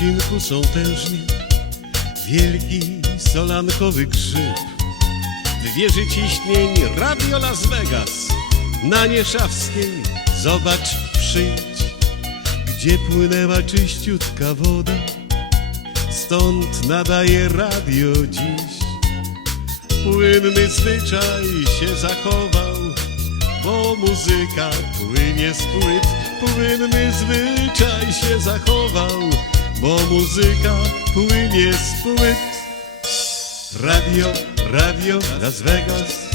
przecinku są tężnie Wielki solankowy grzyb. W wieży ciśnień Radio Las Vegas. Na Nieszawskiej zobacz, przyjdź Gdzie płynęła czyściutka woda. Stąd nadaje radio dziś. Płynny zwyczaj się zachował Bo muzyka płynie z płyt. Płynny zwyczaj się zachował Bo muzyka płynie z płyt. Radio, radio Las Vegas.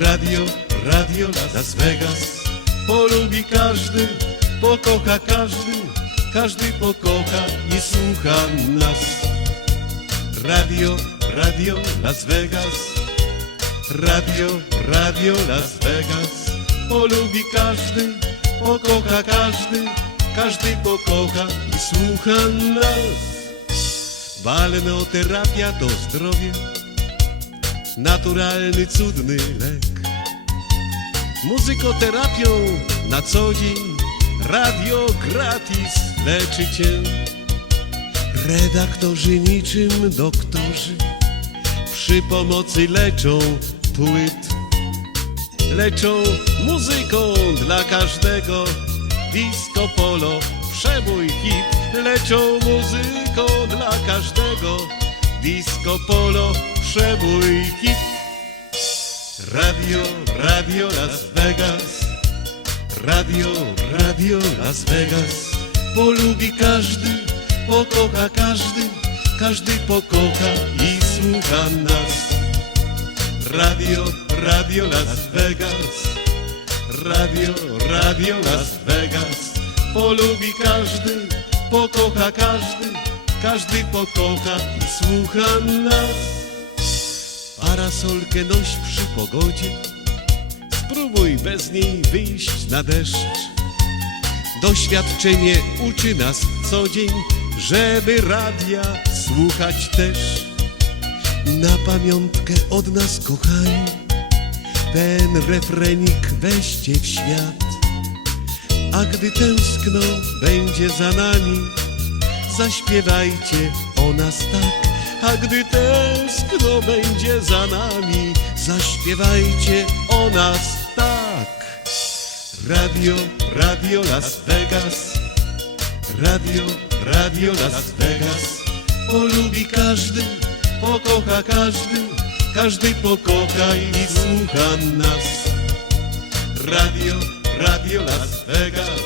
Radio, radio Las Vegas. Polubi każdy, pokocha każdy. Każdy pokocha i słucha nas. Radio, radio Las Vegas. Radio, radio Las Vegas. Polubi każdy, pokocha każdy Każdy pokocha i słucha nas Balneoterapia to zdrowie Naturalny, cudny lek. Muzykoterapią na co dzień Radio gratis leczy cię. Redaktorzy niczym doktorzy Przy pomocy leczą płyt. Leczą muzyką dla każdego Disco polo, przebój hit Leczą muzyką dla każdego. Disco polo, przebój hit. Radio, radio Las Vegas. Radio, radio Las Vegas. Polubi każdy, pokocha każdy Każdy pokocha i słucha nas. Radio, radio Las Vegas Radio, radio Las Vegas. Polubi każdy, pokocha każdy Każdy pokocha i słucha nas. Parasolkę noś przy pogodzie Spróbuj bez niej wyjść na deszcz. Doświadczenie uczy nas co dzień Żeby radia słuchać też. Na pamiątkę od nas kochani Ten refrenik weźcie w świat. A gdy tęskno będzie za nami Zaśpiewajcie o nas tak. A gdy tęskno będzie za nami Zaśpiewajcie o nas tak. Radio, radio Las Vegas. Radio, radio Las Vegas. Polubi każdy, pokocha każdy Każdy pokocha i słucha nas. Radio, radio Las Vegas.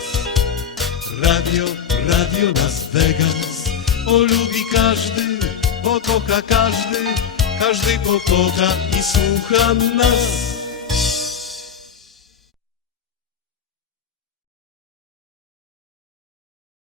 Radio, radio Las Vegas. Polubi każdy, pokocha każdy. Każdy pokocha i słucha nas